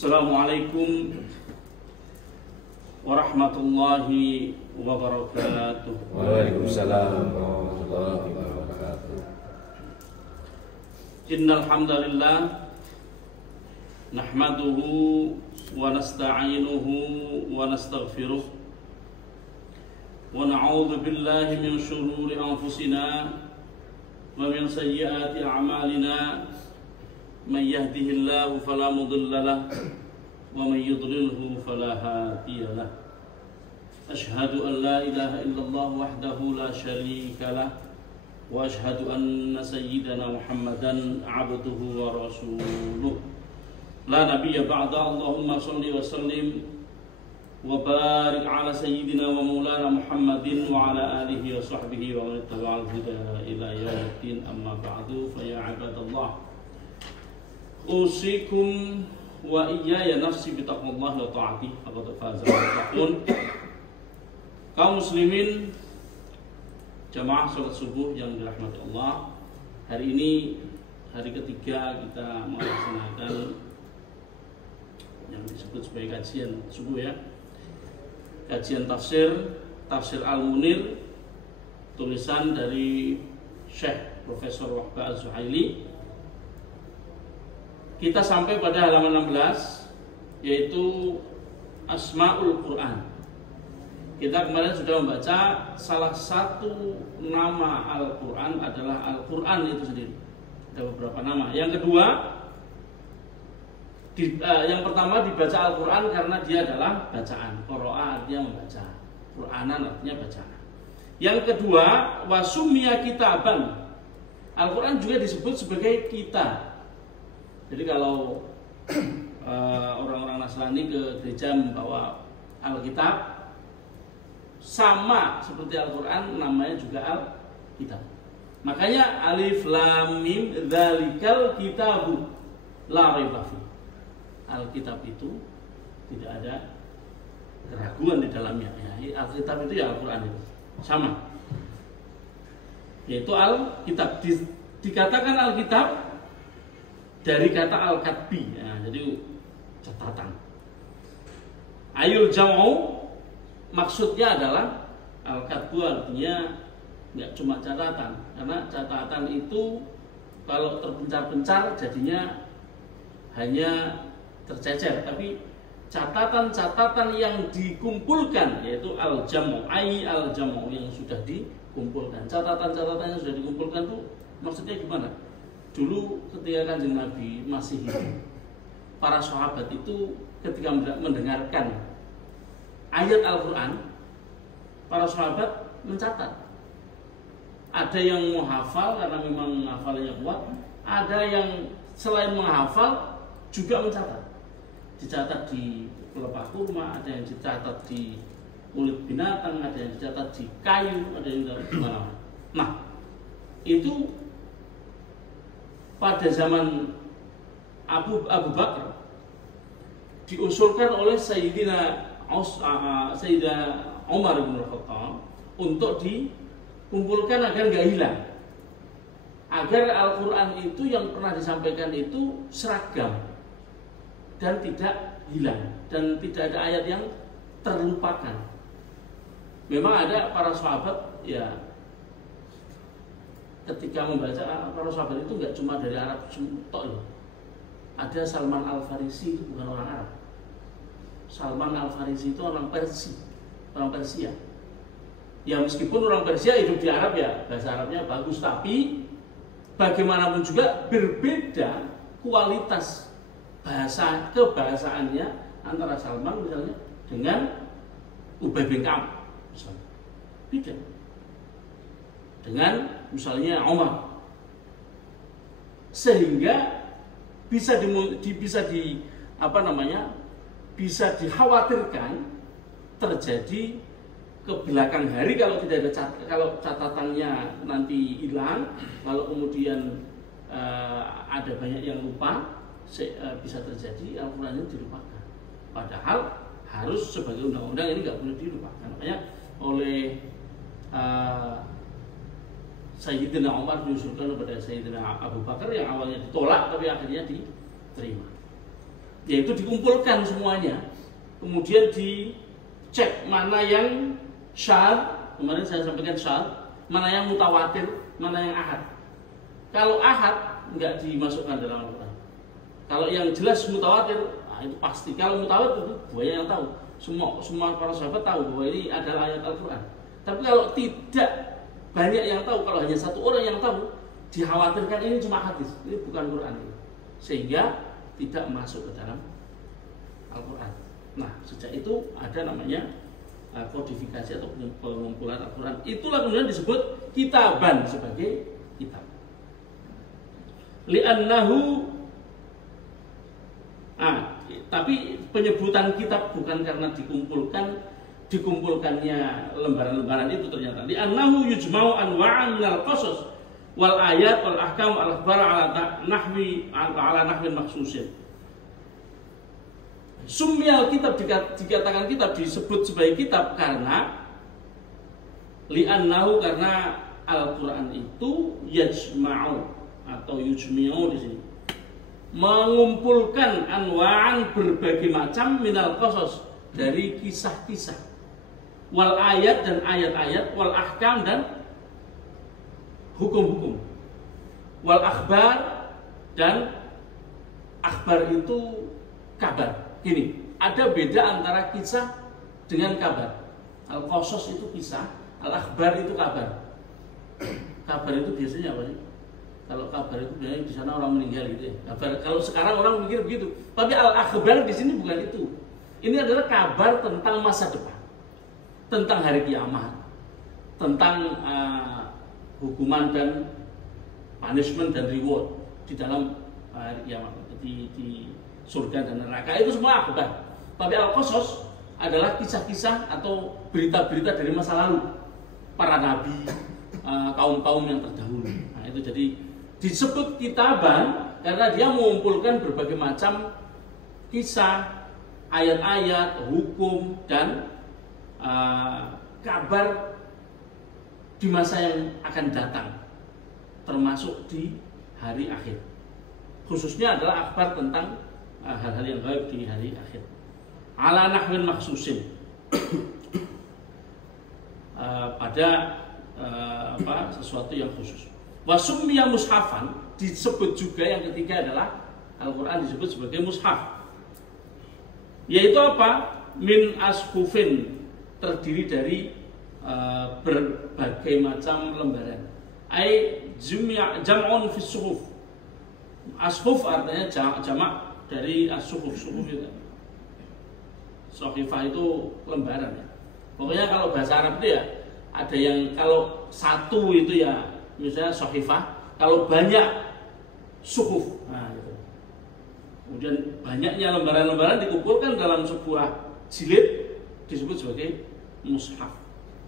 Assalamualaikum warahmatullahi wabarakatuh. Waalaikumsalam warahmatullahi wabarakatuh. Innal hamdalillah nahmaduhu wa nasta'inuhu wa nastaghfiruh wa na'udzu billahi min shururi anfusina wa min sayyiati a'malina. Man yahdihillahu fala mudilla lahu wa man yudlilhu fala hadiya lahu. Ashhadu an la ilaha illallah wahdahu la syarika lahu wa ashhadu anna sayyidana Muhammadan abduhu wa rasuluh. La nabiyya ba'da. Allahumma shalli wa sallim wa barik ala sayyidina wa maulana Muhammadin wa ala alihi wa sahbihi wa man ittaba'al huda ila yaumiddin. Amma ba'du, fa ya ibadallah, usikum wa iyaya nafsi bitaqwallahi wa ta'ati faqad faza al-muttaqun. Kaum muslimin jamaah salat subuh yang dirahmati Allah, hari ini hari ketiga kita melaksanakan yang disebut sebagai kajian subuh ya, kajian tafsir Al-Munir, tulisan dari Syekh Profesor Wahbah Az-Zuhaili. Kita sampai pada halaman 16, yaitu Asmaul Quran. Kita kemarin sudah membaca salah satu nama Al-Quran adalah Al-Quran itu sendiri. Ada beberapa nama. Yang kedua, yang pertama dibaca Al-Quran karena dia adalah bacaan. Qara'a artinya membaca, Qur'anan artinya bacaan. Yang kedua, wasummiya kitaban. Al-Quran juga disebut sebagai kitab. Jadi kalau orang-orang Nasrani ke gereja membawa Alkitab, sama seperti Al-Quran, namanya juga Alkitab. Makanya alif lam mim dzalikal kitabu la raiba fi. Alkitab itu tidak ada keraguan di dalamnya. Ya, Alkitab itu ya Al-Quran itu sama. Yaitu Alkitab. Dikatakan Alkitab dari kata al-katbi, ya, jadi catatan. Ayul jam'u maksudnya adalah al-katbu artinya nggak cuma catatan, karena catatan itu kalau terpencar-pencar jadinya hanya tercecer, tapi catatan-catatan yang dikumpulkan yaitu al-jam'u, al-jam'u yang sudah dikumpulkan. Catatan-catatan yang sudah dikumpulkan itu maksudnya gimana? Dulu ketika Kanjeng Nabi masih hidup, para sahabat itu ketika mendengarkan ayat Al-Quran, para sahabat mencatat. Ada yang menghafal karena memang menghafalnya kuat, ada yang selain menghafal juga mencatat. Dicatat di pelepah kurma, ada yang dicatat di kulit binatang, ada yang dicatat di kayu, ada yang di mana-mana. Nah, itu pada zaman Abu Bakar diusulkan oleh Sayyidina Umar bin Khattab untuk dikumpulkan agar nggak hilang, agar Al-Quran itu yang pernah disampaikan itu seragam dan tidak hilang, dan tidak ada ayat yang terlupakan. Memang ada para sahabat ya, ketika membaca, para sahabat itu nggak cuma dari Arab tok loh. Ada Salman Al-Farisi, itu bukan orang Arab. Salman Al-Farisi itu orang Persia. Ya meskipun orang Persia hidup di Arab ya, bahasa Arabnya bagus, tapi bagaimanapun juga berbeda kualitas kebahasaannya antara Salman misalnya dengan Ubay bin Ka'ab misalnya. Beda. Dengan misalnya Umar, sehingga bisa dikhawatirkan terjadi ke belakang hari kalau tidak ada kalau catatannya nanti hilang, kalau kemudian ada banyak yang lupa, bisa terjadi Al-Quran itu dilupakan. Padahal harus sebagai undang-undang ini nggak boleh dilupakan. Makanya oleh Sayyidina Umar diusulkan kepada Sayyidina Abu Bakar yang awalnya ditolak tapi akhirnya diterima. yaitu dikumpulkan semuanya, kemudian dicek mana yang syadz, kemarin saya sampaikan syadz, mana yang mutawatir, mana yang ahad. Kalau ahad nggak dimasukkan dalam Al-Quran. Kalau yang jelas mutawatir, nah itu pasti. Kalau mutawatir itu banyak yang tahu. Semua para sahabat tahu bahwa ini adalah ayat Al-Quran. Tapi kalau tidak banyak yang tahu, kalau hanya satu orang yang tahu, dikhawatirkan ini cuma hadis, ini bukan Quran, sehingga tidak masuk ke dalam Al-Quran. Nah, sejak itu ada namanya kodifikasi atau pengumpulan Al-Quran. Itulah kemudian disebut kitaban sebagai kitab. Li'annahu, tapi penyebutan kitab bukan karena dikumpulkannya lembaran-lembaran itu ternyata. Li'annahu yujma'u anwa'an minal qasas wal ayat wal ahkam al akhbar ala nahwin makhsusin. Summial kitab, dikatakan kitab, disebut sebagai kitab karena li'annahu, karena Al-Quran itu yajma'u atau yujmi'u di sini mengumpulkan anwa'an, berbagai macam minal qasas, dari kisah-kisah, wal ayat, dan ayat-ayat, wal ahkam, dan hukum-hukum, wal akhbar, dan akhbar itu kabar. Gini, ada beda antara kisah dengan kabar. Al-qasas itu kisah, al-akhbar itu kabar. Kabar itu biasanya apa sih? Kalau kabar itu biasanya di sana orang meninggal gitu ya. Kabar, kalau sekarang orang mikir begitu. Tapi al-akhbar di sini bukan itu. Ini adalah kabar tentang masa depan, tentang hari kiamat, tentang hukuman dan punishment dan reward di dalam hari kiamat, di surga dan neraka. Itu semua akhbar. Tapi al-qasas adalah kisah-kisah atau berita-berita dari masa lalu, para nabi, kaum-kaum yang terdahulu. Nah, itu jadi disebut kitaban karena dia mengumpulkan berbagai macam kisah, ayat-ayat, hukum, dan kabar di masa yang akan datang, termasuk di hari akhir. Khususnya adalah akhbar tentang hal-hal yang gaib di hari akhir. Ala nahwin makhsusin, pada sesuatu yang khusus. Wasummiya mushafan, disebut juga yang ketiga adalah Al-Quran disebut sebagai mushaf, yaitu apa? Min ashufin, terdiri dari berbagai macam lembaran. Ai jam'un fi suhuf. Ashuf artinya jamak dari as-suhuf. Suhuf itu, sohifah itu lembaran ya. Pokoknya kalau bahasa Arab itu ya ada yang kalau satu itu ya misalnya sohifah, kalau banyak suhuf. Nah, gitu. Kemudian banyaknya lembaran-lembaran dikumpulkan dalam sebuah jilid disebut sebagai mushaf.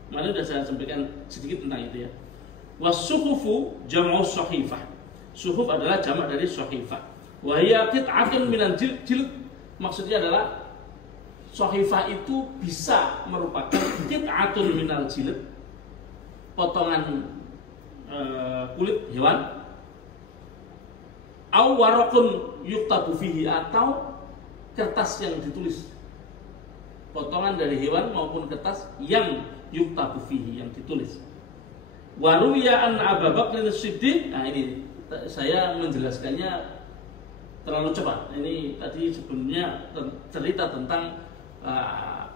Kemarin sudah saya sampaikan sedikit tentang itu ya. Was-suhufu jam'u sohifah. Suhuf adalah jamak dari sohifah. Wa hiya qit'atun minal jilid. Maksudnya adalah sohifah itu bisa merupakan qit'atun minal jilid, potongan kulit hewan, au waraqun yuktabu fihi, atau kertas yang ditulis, potongan dari hewan maupun kertas yang yuktabu fihi, yang ditulis. Wa ruwiya an Abu Bakr as-Siddiq. Nah, ini saya menjelaskannya terlalu cepat. Ini tadi sebelumnya cerita tentang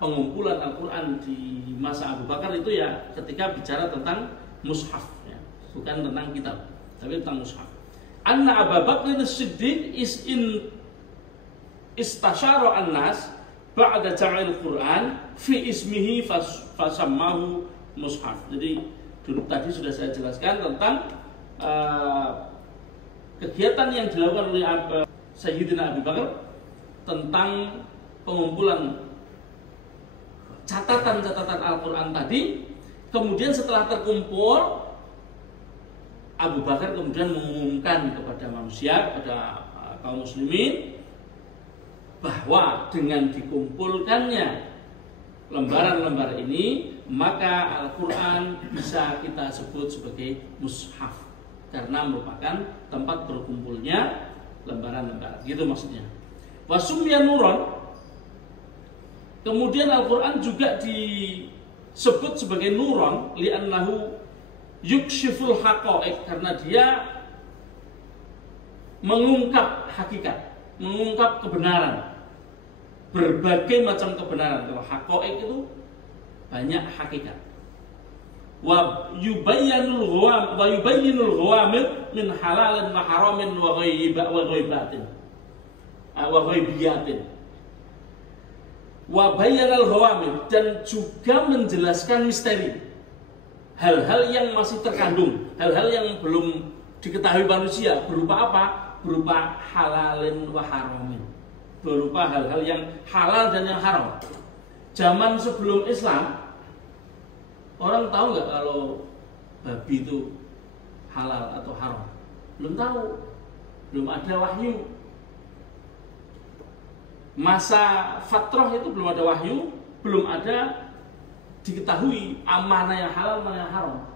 pengumpulan Al-Quran di masa Abu Bakar itu ya ketika bicara tentang mushaf ya. Bukan tentang kitab, tapi tentang mushaf. Anna Abu Bakr as-Siddiq istasyara an-nas ba'da jam'il Quran fi ismihi fasammahu mushaf. Jadi dulu tadi sudah saya jelaskan tentang kegiatan yang dilakukan oleh Sayyidina Abu Bakar tentang pengumpulan catatan-catatan Al-Quran tadi. Kemudian setelah terkumpul, Abu Bakar kemudian mengumumkan kepada manusia, kepada kaum muslimin, bahwa dengan dikumpulkannya lembaran-lembar ini, maka Al-Quran bisa kita sebut sebagai mushaf, karena merupakan tempat berkumpulnya lembaran-lembaran. Gitu maksudnya. Wasumya nuron. Kemudian Al-Quran juga disebut sebagai nuron li'annahu yukshiful haqa'iq, karena dia mengungkap hakikat, mengungkap kebenaran, berbagai macam kebenaran. Kalau haqa'iq itu banyak hakikat. Wa yubayyinul ghawamid min halalin wa haramin wa ghaibatin wa ghaibiyatin. Wa bayyanal ghawamid, dan juga menjelaskan misteri, hal-hal yang masih terkandung, hal-hal yang belum diketahui manusia. Berupa apa? Berupa halalin wa haramin, berupa hal-hal yang halal dan yang haram. Zaman sebelum Islam, orang tahu nggak kalau babi itu halal atau haram? Belum tahu, belum ada wahyu. Masa fatrah itu belum ada wahyu, belum ada diketahui mana yang halal, mana yang haram.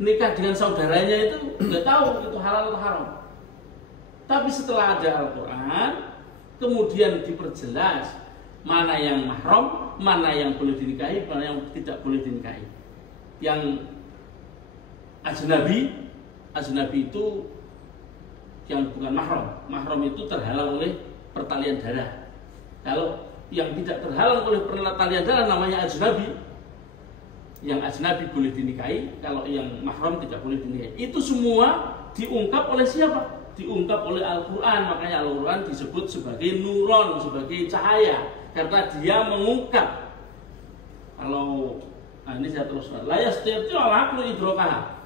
Nikah dengan saudaranya itu nggak tahu itu halal atau haram. Tapi setelah ada Al-Quran, kemudian diperjelas mana yang mahram, mana yang boleh dinikahi, mana yang tidak boleh dinikahi. Yang ajnabi itu yang bukan mahram. Mahram itu terhalang oleh pertalian darah. Kalau yang tidak terhalang oleh pertalian darah namanya ajnabi. Yang ajnabi boleh dinikahi, kalau yang mahram tidak boleh dinikahi. Itu semua diungkap oleh siapa? Diungkap oleh Al-Quran. Makanya Al-Quran disebut sebagai nuron, sebagai cahaya, karena dia mengungkap. Kalau ini saya teruskan, la yastati'u al-aqlu idrakaha,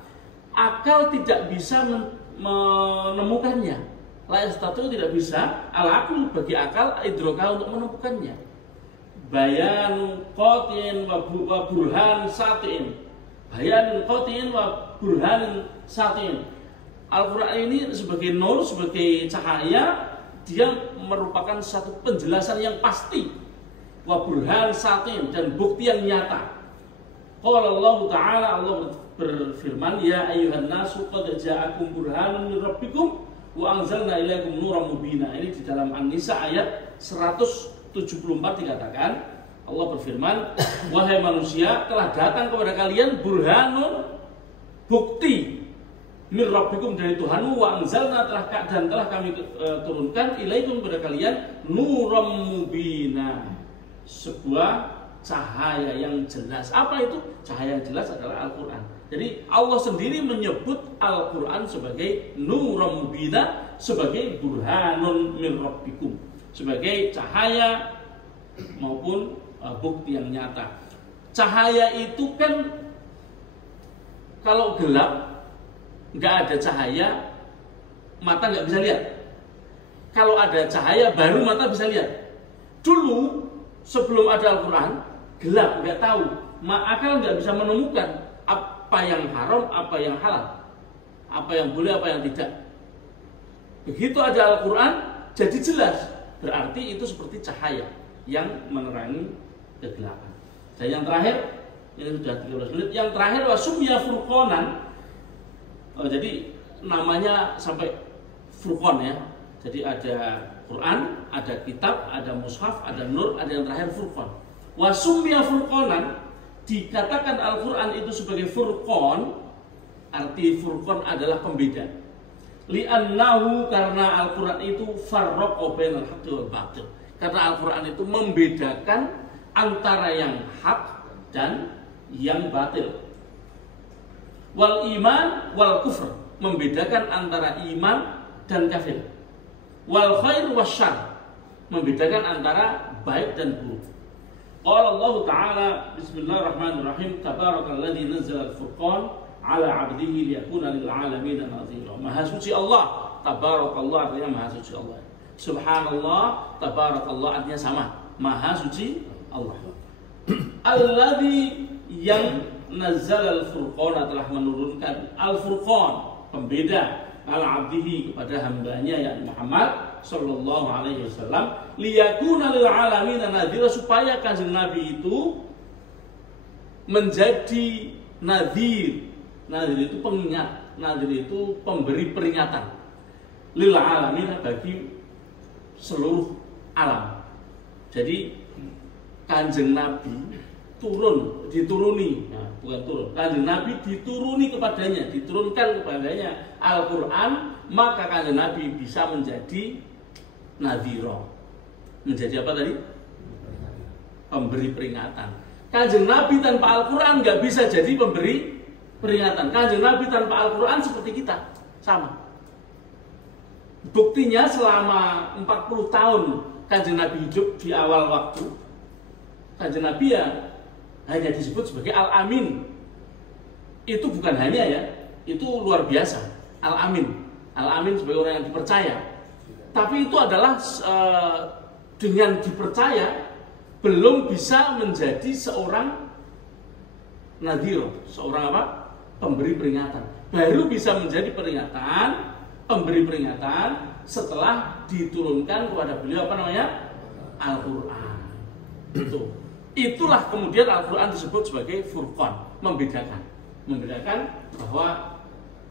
akal tidak bisa menemukannya. La yastati'u, tidak bisa, al-aqlu bagi akal, idrakaha, untuk menemukannya. Bayan qatin wa burhan satin. Bayan qatin wa burhan satin. Al-Quran ini sebagai nur, sebagai cahaya, dia merupakan satu penjelasan yang pasti. Wa burhan satin, dan bukti yang nyata. Qala Allah Ta'ala, Allah berfirman, ya ayyuhan nasu qad ja'akum burhanun min rabbikum wa anzalna ilaikum nuran mubina. Ini di dalam An-Nisa ayat 174 dikatakan, Allah berfirman, wahai manusia, telah datang kepada kalian burhanun, bukti, min rabbikum, dari Tuhanmu, wa anzalna, telah kami turunkan, ilaikum, kepada kalian, nuram mubina, sebuah cahaya yang jelas. Apa itu? Cahaya yang jelas adalah Al-Quran. Jadi Allah sendiri menyebut Al-Quran sebagai nuram mubina, sebagai burhanun min rabbikum, sebagai cahaya maupun bukti yang nyata. Cahaya itu kan kalau gelap, nggak ada cahaya, mata nggak bisa lihat. Kalau ada cahaya, baru mata bisa lihat. Dulu sebelum ada Al-Quran, gelap, nggak tahu, akal nggak bisa menemukan apa yang haram, apa yang halal, apa yang boleh, apa yang tidak. Begitu ada Al-Quran, jadi jelas. Berarti itu seperti cahaya yang menerangi kegelapan. Dan yang terakhir, ini sudah 13 menit. Yang terakhir, wasumya furqanan. Jadi namanya sampai furqan ya. Jadi ada Quran, ada kitab, ada mushaf, ada nur, ada yang terakhir furqan. Wasumya furqanan, dikatakan Al-Quran itu sebagai furqan. Arti furqan adalah pembeda. Li'annahu, karena Al-Quran itu farraqa bainal haqqi wal batil. Karena Al-Quran itu membedakan antara yang hak dan yang batil. Wal iman wal kufr, membedakan antara iman dan kafir. Wal khair wasyarr, membedakan antara baik dan buruk. Qala Allah Ta'ala, bismillahirrahmanirrahim, tabarakalladzi nazzala al-furqan ala 'abdihi liyakuna lil 'alamin nadhira. Maha suci Allah, tabarakallah artinya maha suci Allah. Subhanallah, tabarakallah artinya sama, maha suci Allah. Alladzi, yang nazzala al-furqan, telah menurunkan al-furqan, pembeda, ala 'abdihi, kepada hambanya yakni Muhammad sallallahu alaihi wasallam, liyakuna lil 'alamin nadhira, supaya kanjeng Nabi itu menjadi nadhir. Nadhir itu pengingat, nadhir itu pemberi peringatan. Lil 'alamin, bagi seluruh alam. Jadi Kanjeng Nabi dituruni, nah, bukan turun. Kanjeng Nabi dituruni kepadanya, diturunkan kepadanya Al-Quran, maka Kanjeng Nabi bisa menjadi nadhira. Menjadi apa tadi? Pemberi peringatan. Kanjeng Nabi tanpa Al-Quran nggak bisa jadi pemberi peringatan. Kanjeng Nabi tanpa Al-Quran seperti kita, sama. Buktinya selama 40 tahun Kanjeng Nabi hidup di awal waktu, Kanjeng Nabi ya hanya disebut sebagai Al-Amin. Itu bukan hanya ya, itu luar biasa. Al-Amin, Al-Amin sebagai orang yang dipercaya. Tapi itu adalah dengan dipercaya belum bisa menjadi seorang nadhir, seorang apa? Pemberi peringatan. Baru bisa menjadi peringatan, pemberi peringatan setelah diturunkan kepada beliau apa namanya? Al-Quran. Itulah kemudian Al-Quran disebut sebagai furqan, membedakan bahwa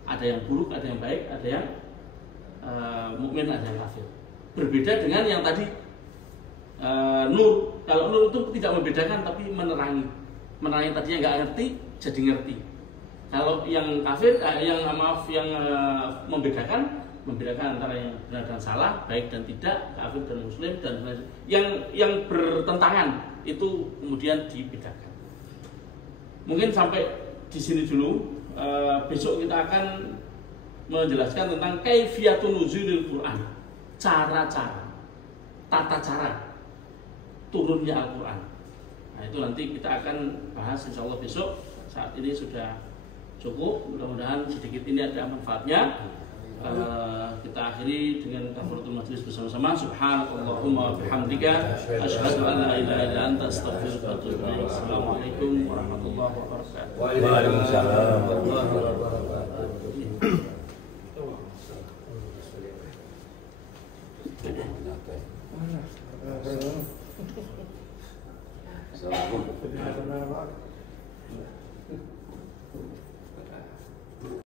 ada yang buruk, ada yang baik, ada yang mukmin, ada yang kafir. Berbeda dengan yang tadi nur. Kalau nur itu tidak membedakan tapi menerangi tadinya nggak ngerti jadi ngerti. Kalau yang kafir, yang membedakan antara yang benar dan salah, baik dan tidak, kafir dan muslim, dan yang bertentangan itu kemudian dibedakan. Mungkin sampai di sini dulu. Besok kita akan menjelaskan tentang kaifiyatun nuzulil Quran, cara-cara, tata cara turunnya Al-Quran. Nah itu nanti kita akan bahas insya Allah besok. Saat ini sudah cukup, mudah-mudahan sedikit ini ada manfaatnya. Kita akhiri dengan kafaratul majlis bersama-sama. Subhanakallahumma bihamdika asyhadu an la ilaha illa anta astaghfiruka wa atubu ilaik. Assalamualaikum warahmatullahi wabarakatuh. Waalaikumsalam warahmatullahi wabarakatuh. Assalamualaikum.